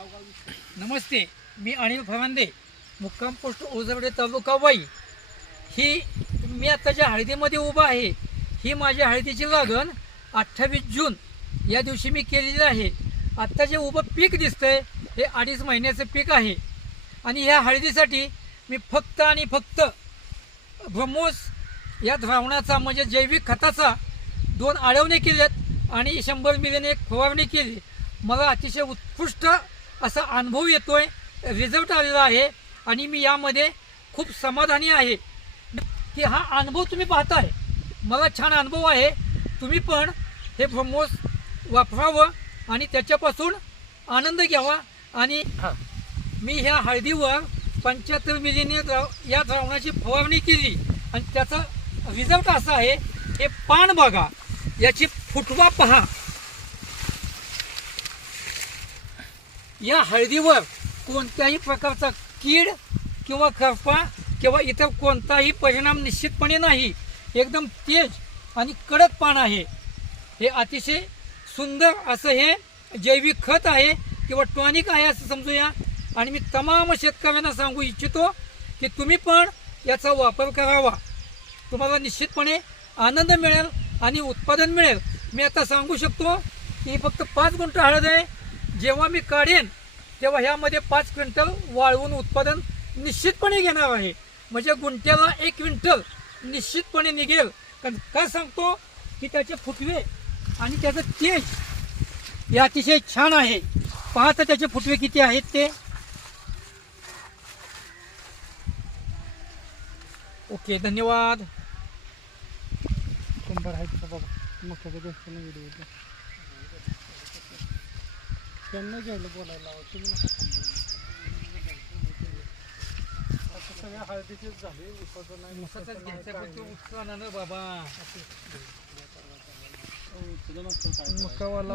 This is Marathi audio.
नमस्ते मी अनिल फवांदे मुक्काम पोस्ट ओझरडे तालुका वाई. ही मी आता ज्या हळदीमध्ये उभा आहे ही माझ्या हळदीची लागण अठ्ठावीस जून या दिवशी मी केलेली आहे. आत्ता जे उभं पीक दिसतंय हे अडीच महिन्याचं पीक आहे. आणि ह्या हळदीसाठी मी फक्त आणि फक्त ब्रह्मोस या द्रावणाचा म्हणजे जैविक खताचा दोन आळवणे केल्यात आणि शंभर मिलीने एक फवारणी केली. मला अतिशय उत्कृष्ट असा अनुभव येतोय. रिझल्ट आलेला आहे आणि मी यामध्ये खूप समाधानी आहे. की हा अनुभव तुम्ही पाहताय. मला छान अनुभव आहे. तुम्ही पण हे ब्रह्मोस वापरावं आणि त्याच्यापासून आनंद घ्यावा आणि मी ह्या हळदीवर पंच्याहत्तर मिलीने द्राव या द्रावणाची फवारणी केली आणि त्याचा रिझल्ट असा आहे हे पान बघा. याची फुटवा पहा. या हळदीवर कोणत्याही प्रकारचा कीड किंवा खरपा किंवा इतर कोणताही परिणाम निश्चितपणे नाही. एकदम तेज आणि कडक पान आहे. हे अतिशय सुंदर असं हे जैविक खत आहे किंवा टॉनिक आहे असं समजूया. आणि मी तमाम शेतकऱ्यांना सांगू इच्छितो की तुम्ही पण याचा वापर करावा. तुम्हाला निश्चितपणे आनंद मिळेल आणि उत्पादन मिळेल. मी आता सांगू शकतो की फक्त पाच गुंठ हळद आहे. जेव्हा मी काढेन तेव्हा ह्यामध्ये पाच क्विंटल वाळवून उत्पादन निश्चितपणे घेणार आहे. म्हणजे गुंट्याला एक क्विंटल निश्चितपणे निघेल. कारण का सांगतो? की त्याचे फुटवे आणि त्याचं तेज हे अतिशय छान आहे. पाहता त्याचे फुटवे किती आहेत ते. ओके धन्यवाद. शंभर आहेत बाबा? त्यांना घ्यायला बोलायला लावा. तुम्ही नका. आता सगळ्या हळदीचेच झाले. उत्पादन नाही ऊसाचाच ऊसाचं नाही, घ्यायचा काय पण तो नाही. उत्साहानं बाबा. मकावाला